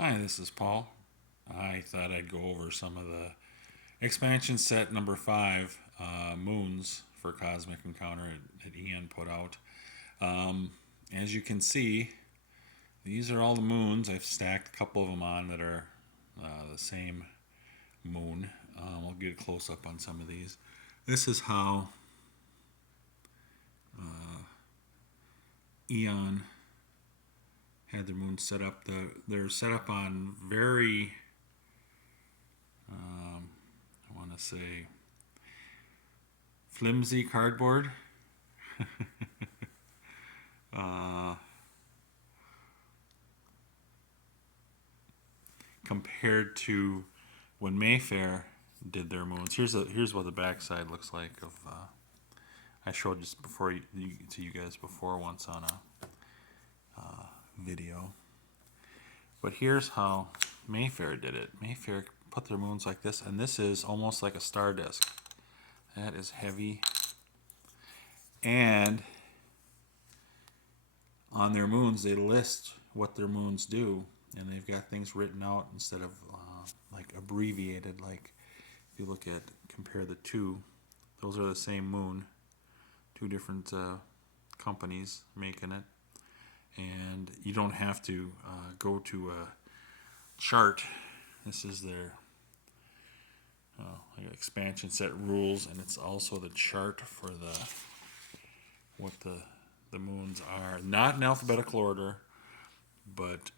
Hi, this is Paul. I thought I'd go over some of the expansion set number 5 moons for Cosmic Encounter that Ian put out. As you can see, these are all the moons. I've stacked a couple of them on that are the same moon. I'll get a close up on some of these. This is how Eon had their moon set up. They're set up on very, I want to say, flimsy cardboard. uh, Compared to when Mayfair did their moons. Here's what the backside looks like of. I showed just before to you guys before once on a video. But here's how Mayfair did it. Mayfair put their moons like this, and this is almost like a star disk. That is heavy. And on their moons, they list what their moons do, and they've got things written out instead of like abbreviated. Like if you look at compare the two, those are the same moon, two different companies making it, and you don't have to go to a chart. This is their expansion set rules, and it's also the chart for what the moons are. Not in alphabetical order, but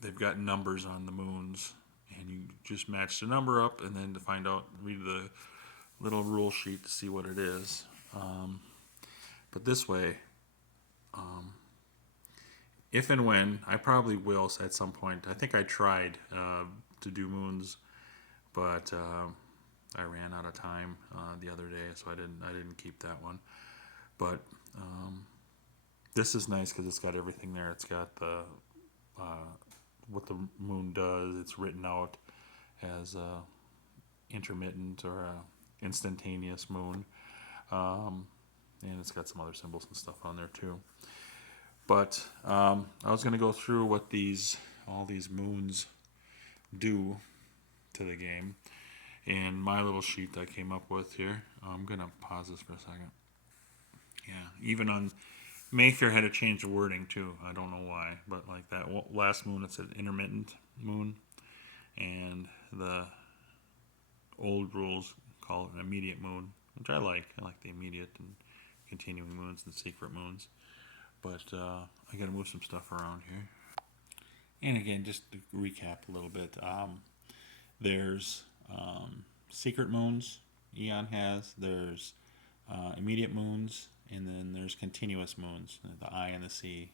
they've got numbers on the moons, and you just match the number up, and then to find out, read the little rule sheet to see what it is. But this way, if and when, I probably will at some point. I think I tried to do moons, but I ran out of time the other day, so I didn't keep that one. But this is nice because it's got everything there. It's got the what the moon does. It's written out as a intermittent or a instantaneous moon, and it's got some other symbols and stuff on there too. But I was going to go through what all these moons do to the game, and my little sheet I came up with here. I'm going to pause this for a second. Yeah, even on Mayfair had to change the wording too. I don't know why, but like that last moon, it said intermittent moon, and the old rules call it an immediate moon, which I like. I like the immediate and continuing moons and secret moons. But I got to move some stuff around here. And again, just to recap a little bit, there's secret moons Eon has. There's immediate moons, and then there's continuous moons. The I and the C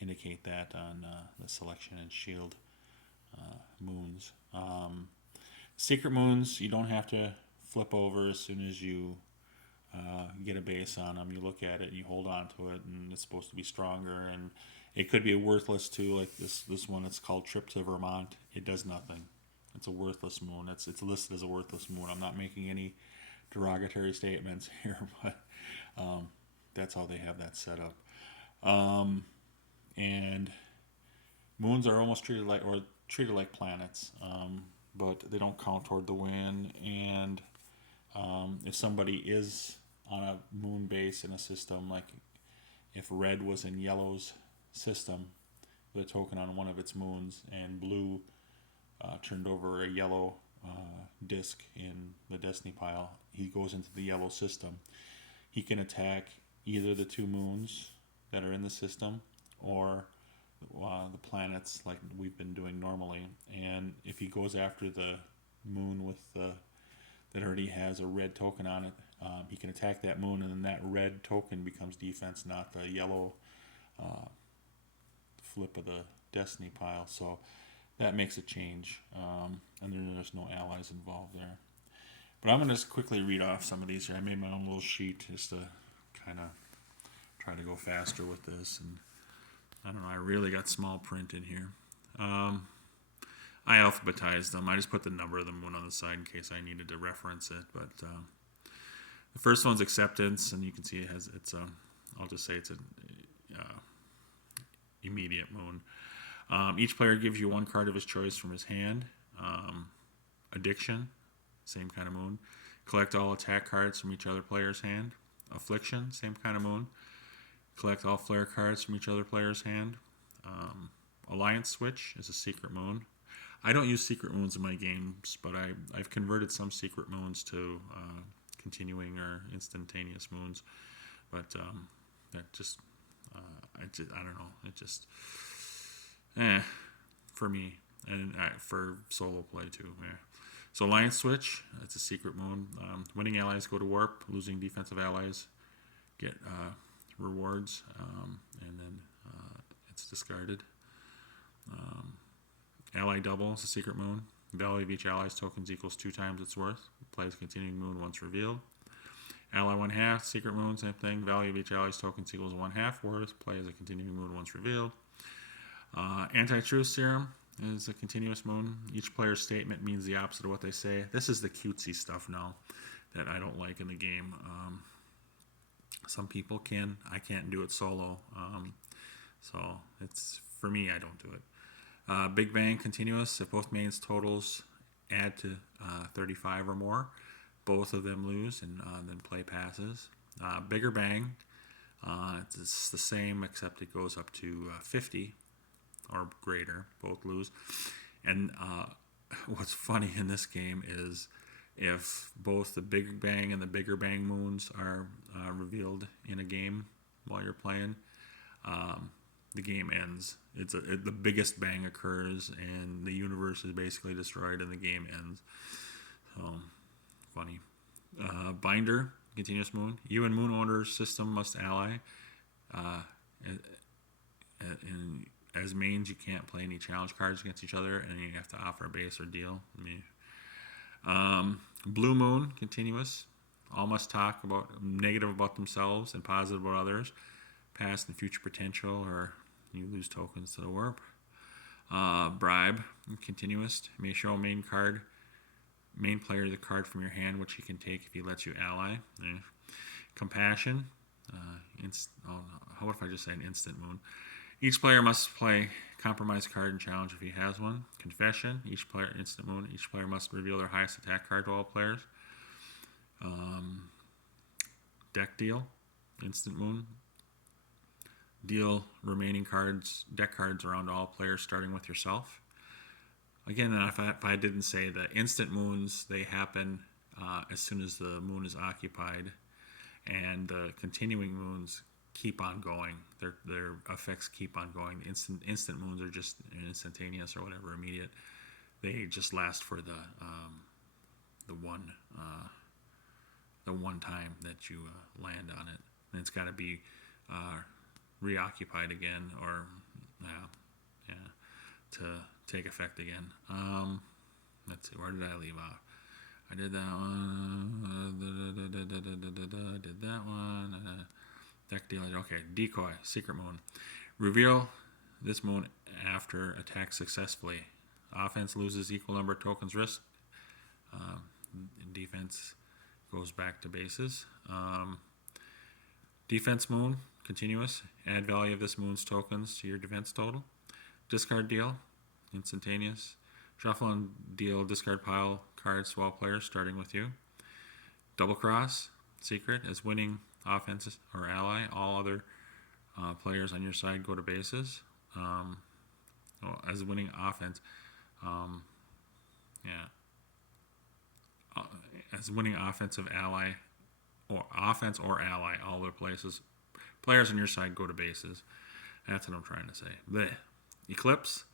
indicate that on the selection and shield moons. Secret moons, you don't have to flip over as soon as you get a base on them. You look at it, and you hold on to it, and it's supposed to be stronger. And it could be a worthless too, like this one. It's called Trip to Vermont. It does nothing. It's a worthless moon. It's listed as a worthless moon. I'm not making any derogatory statements here, but that's how they have that set up. And moons are almost treated like planets, but they don't count toward the win. And if somebody is on a moon base in a system, like if red was in yellow's system with a token on one of its moons, and blue turned over a yellow disc in the destiny pile, he goes into the yellow system. He can attack either the two moons that are in the system or the planets like we've been doing normally. And if he goes after the moon with that already has a red token on it, he can attack that moon, and then that red token becomes defense, not the yellow flip of the destiny pile. So that makes a change, and then there's no allies involved there. But I'm going to just quickly read off some of these here. I made my own little sheet just to kind of try to go faster with this. And I don't know, I really got small print in here. I alphabetized them. I just put the number of the moon on the side in case I needed to reference it. But the first one's acceptance, and you can see it's a, I'll just say it's an immediate moon. Each player gives you one card of his choice from his hand. Addiction, same kind of moon. Collect all attack cards from each other player's hand. Affliction, same kind of moon. Collect all flare cards from each other player's hand. Alliance Switch is a secret moon. I don't use secret moons in my games, but I've converted some secret moons to continuing or instantaneous moons. But that just, I don't know. It just, for me, and for solo play too. Yeah. So Alliance Switch, it's a secret moon. Winning allies go to warp. Losing defensive allies get rewards, and then it's discarded. Ally Double is a secret moon. Value of each ally's tokens equals 2 times its worth. Plays continuing moon once revealed. Ally 1/2, secret moon, same thing. Value of each ally's tokens equals 1/2 worth. Play as a continuing moon once revealed. Anti-truth serum is a continuous moon. Each player's statement means the opposite of what they say. This is the cutesy stuff now that I don't like in the game. Some people can. I can't do it solo. So it's, for me, I don't do it. Big Bang continuous. If both mains totals add to 35 or more, both of them lose, and then play passes. Bigger Bang, it's the same except it goes up to 50 or greater. Both lose. And what's funny in this game is if both the Big Bang and the Bigger Bang moons are revealed in a game while you're playing, the game ends. The biggest bang occurs, and the universe is basically destroyed, and the game ends. So, funny. Binder, continuous moon. You and Moon Order's system must ally. And as mains, you can't play any challenge cards against each other, and you have to offer a base or deal. Blue Moon, continuous. All must talk about negative about themselves and positive about others. Past and future potential, or you lose tokens to the warp. Bribe, continuous. May show a main player the card from your hand, which he can take if he lets you ally. Compassion. How if I just say an instant moon? Each player must play compromise card and challenge if he has one. Confession. Each player, instant moon. Each player must reveal their highest attack card to all players. Deck deal. Instant moon. Deal remaining deck cards around all players, starting with yourself. Again, if I didn't say that instant moons, they happen as soon as the moon is occupied, and the continuing moons keep on going. Their effects keep on going. Instant moons are just instantaneous or whatever, immediate. They just last for the one time that you land on it, and it's got to be reoccupied again, or to take effect again. Let's see, where did I leave off? I did that one. Did that one. Deck deal. Okay, decoy, secret moon. Reveal this moon after attack successfully. Offense loses equal number of tokens risk. Defense goes back to bases. Defense moon, continuous. Add value of this moon's tokens to your defense total. Discard deal, instantaneous. Shuffle and deal discard pile cards to all players, starting with you. Double cross, secret. As winning offense or ally, all other players on your side go to bases. As winning offense, as winning offensive ally, or offense or ally, all other players on your side go to bases. That's what I'm trying to say. Blech. Eclipse,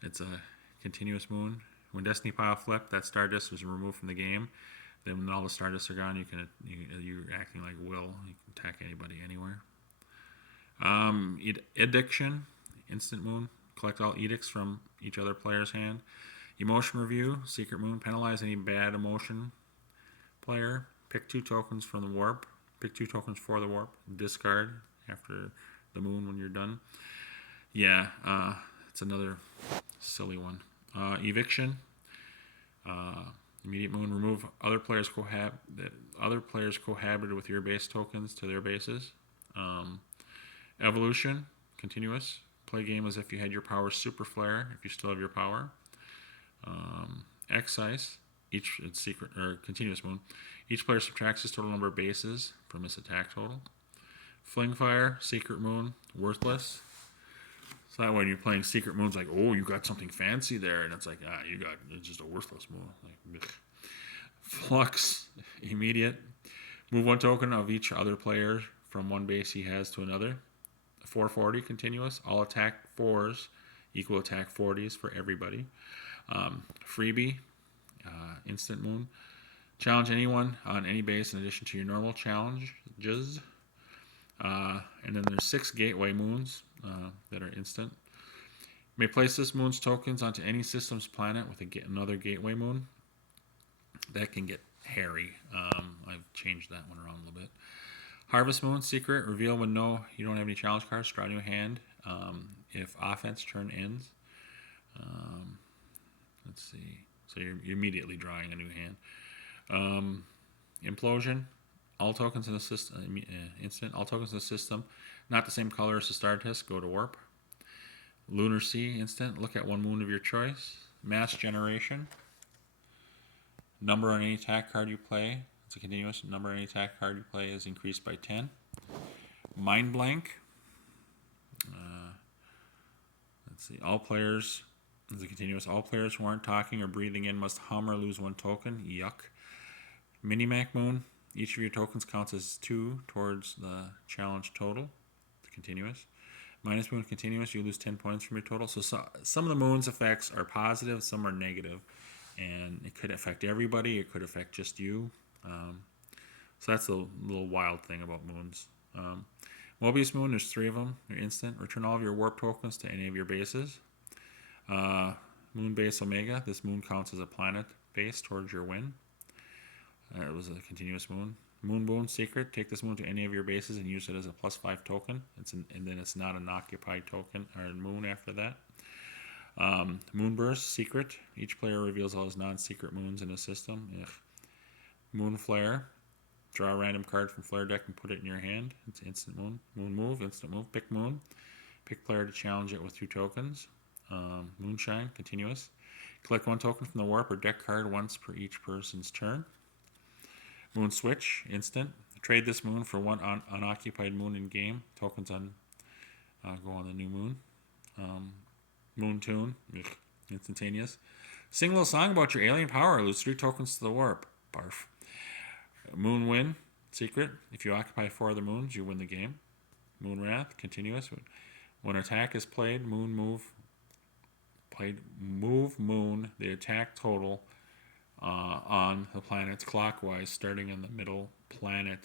it's a continuous moon. When Destiny Pile flipped, that Stardust was removed from the game. Then when all the Stardusts are gone, you're acting like Will. You can attack anybody anywhere. Addiction, instant moon. Collect all edicts from each other player's hand. Emotion review, secret moon. Penalize any bad emotion player. Pick 2 tokens from the warp. Pick 2 tokens for the warp. Discard after the moon when you're done. Yeah, it's another silly one. Eviction. Immediate moon. Remove other players cohabited with your base tokens to their bases. Evolution. Continuous. play game as if you had your power Super Flare, if you still have your power. Excise, it's secret or continuous moon. Each player subtracts his total number of bases from his attack total. Fling Fire, secret moon, worthless. So that when you're playing secret moons, like, oh, you got something fancy there, and it's like, it's just a worthless moon. Like, Flux, immediate. Move one token of each other player from one base he has to another. 440, continuous. All attack 4s equal attack 40s for everybody. Freebie, instant moon. Challenge anyone on any base in addition to your normal challenges. And then there's 6 gateway moons that are instant. You may place this moon's tokens onto any system's planet with another gateway moon. That can get hairy. I've changed that one around a little bit. Harvest Moon, secret. Reveal when you don't have any challenge cards. Draw a new hand. If offense turn ends. Let's see. So you're immediately drawing a new hand. Implosion. All tokens in the system, instant. All tokens in the system, not the same color as the star test, go to warp. Lunar Sea, instant. Look at one moon of your choice. Mass Generation. Number on any attack card you play. It's a continuous. Number on any attack card you play is increased by 10. Mind Blank. Let's see. All players. It's a continuous. All players who aren't talking or breathing in must hum or lose 1 token. Yuck. Minimac Moon. Each of your tokens counts as 2 towards the challenge total. It's continuous. Minus moon continuous, you lose 10 points from your total. So some of the moon's effects are positive, some are negative. And it could affect everybody, it could affect just you. So that's a little wild thing about moons. Mobius Moon, there's 3 of them. They're instant. Return all of your warp tokens to any of your bases. Moon Base Omega, this moon counts as a planet base towards your win. It was a continuous moon. Moon Boon Secret. Take this moon to any of your bases and use it as a +5 token. And then it's not an occupied token or moon after that. Moonburst Secret. Each player reveals all his non-secret moons in his system. Ugh. Moon Flare. Draw a random card from Flare deck and put it in your hand. It's instant moon. Moon Move. Instant move. Pick moon. Pick player to challenge it with 2 tokens. Moonshine. Continuous. Collect 1 token from the warp or deck card once per each person's turn. Moon Switch, instant. Trade this moon for 1 unoccupied moon in game. Tokens go on the new moon. Moon Tune, instantaneous. Sing a little song about your alien power. Lose 3 tokens to the warp. Barf. Moon Win, secret. If you occupy 4 other moons, you win the game. Moon Wrath, continuous. When attack is played, move moon, the attack total on the planets clockwise, starting in the middle planet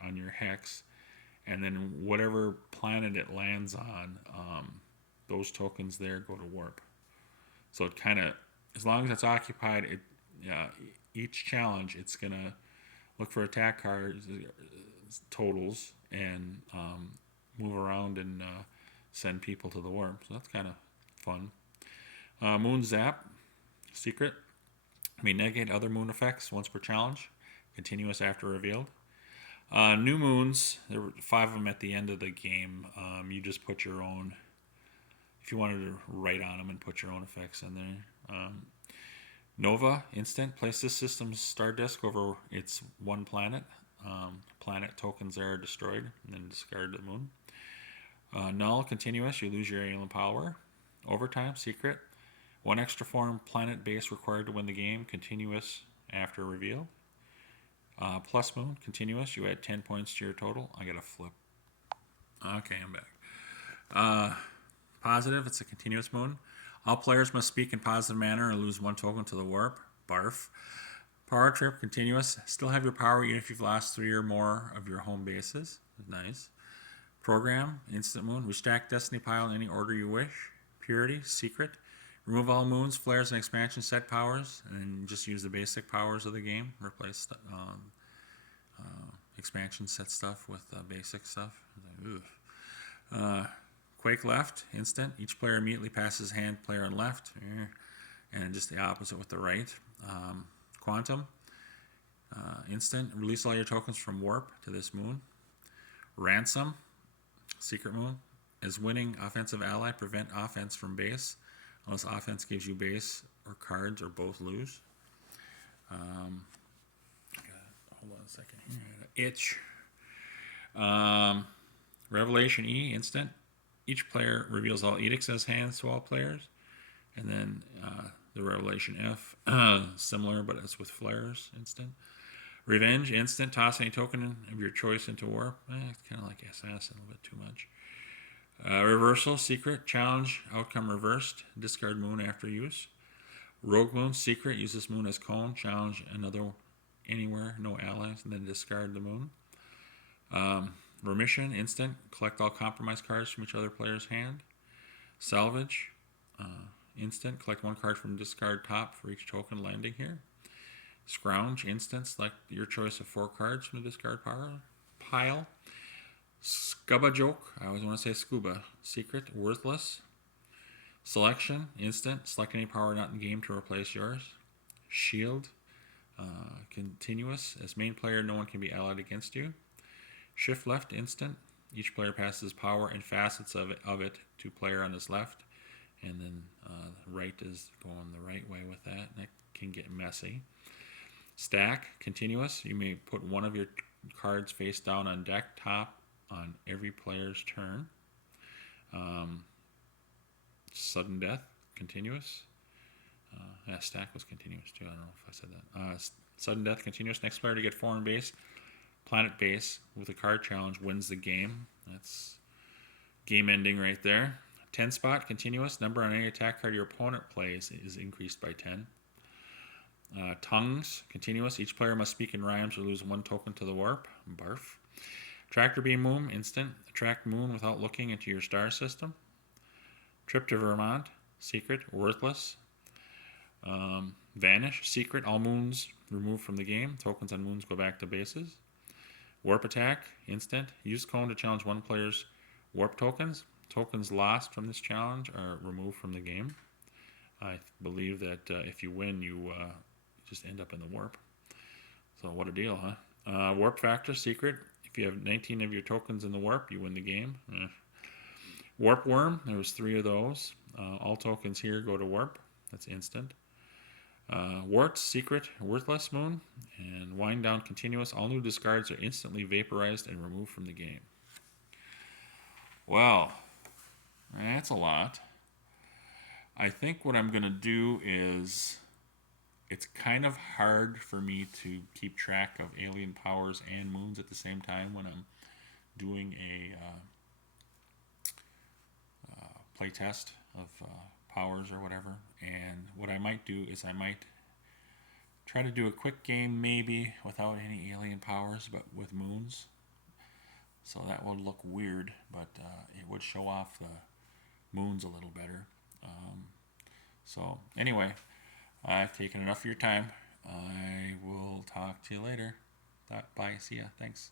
on your hex, and then whatever planet it lands on, those tokens there go to warp. So it kind of, as long as it's occupied, each challenge it's gonna look for attack cards totals and move around and send people to the warp. So that's kind of fun. Moon Zap, secret. May negate other moon effects once per challenge. Continuous after revealed. New moons, there were 5 of them at the end of the game. You just put your own, if you wanted to write on them and put your own effects in there. Nova, instant. Place this system's star disk over its 1 planet. Planet tokens there are destroyed, and then discard the moon. Null, continuous. You lose your alien power. Overtime, secret. 1 extra form planet base required to win the game. Continuous after reveal. Plus moon, continuous. You add 10 points to your total. I gotta flip. Okay, I'm back. Positive, it's a continuous moon. All players must speak in positive manner or lose 1 token to the warp. Barf. Power trip, continuous. Still have your power even if you've lost 3 or more of your home bases. Nice. Program, instant moon. Restack Destiny Pile in any order you wish. Purity, secret. Remove all moons, flares, and expansion set powers, and just use the basic powers of the game. Replace expansion set stuff with basic stuff. Quake left, instant. Each player immediately passes hand player on left, and just the opposite with the right. Quantum, instant. Release all your tokens from warp to this moon. Ransom, secret moon. As winning offensive ally, prevent offense from base, unless offense gives you base or cards or both lose. Hold on a second here. Itch. Revelation E, instant. Each player reveals all edicts as hands to all players. And then the Revelation F, similar, but it's with flares, instant. Revenge, instant. Toss any token of your choice into warp. It's kind of like Assassin, a little bit too much. Reversal, secret. Challenge, outcome reversed. Discard moon after use. Rogue moon, secret. Use this moon as cone. Challenge another anywhere, no allies, and then discard the moon. Remission, instant. Collect all compromise cards from each other player's hand. Salvage, instant. Collect one card from discard top for each token landing here. Scrounge, instant. Select your choice of 4 cards from the discard pile. Scuba joke, I always want to say scuba. Secret, worthless. Selection, instant. Select any power not in game to replace yours. Shield, continuous. As main player, no one can be allied against you. Shift left, instant. Each player passes power and facets of it to player on his left. And then right is going the right way with that. And that can get messy. Stack, continuous. You may put one of your cards face down on deck top on every player's turn. Sudden death, continuous. Stack was continuous too. I don't know if I said that. Sudden death, continuous. Next player to get foreign base, planet base with a card challenge wins the game. That's game ending right there. 10 spot, continuous. Number on any attack card your opponent plays is increased by 10. Tongues, continuous. Each player must speak in rhymes or lose 1 token to the warp. Barf. Tractor beam moon, instant. Attract moon without looking into your star system. Trip to Vermont, secret, worthless. Vanish, secret. All moons removed from the game. Tokens on moons go back to bases. Warp attack, instant. Use cone to challenge one player's warp tokens. Tokens lost from this challenge are removed from the game. I believe that if you win, you just end up in the warp. So what a deal, huh? Warp factor, secret. If you have 19 of your tokens in the warp, you win the game. Warp worm, there was 3 of those. All tokens here go to warp. That's instant. Warts, secret, worthless moon. And wind down, continuous. All new discards are instantly vaporized and removed from the game. Well, that's a lot. I think what I'm going to do is, it's kind of hard for me to keep track of alien powers and moons at the same time when I'm doing a play test of powers or whatever. And what I might do is I might try to do a quick game maybe without any alien powers but with moons. So that would look weird, but it would show off the moons a little better. So anyway, I've taken enough of your time. I will talk to you later. Bye. See ya. Thanks.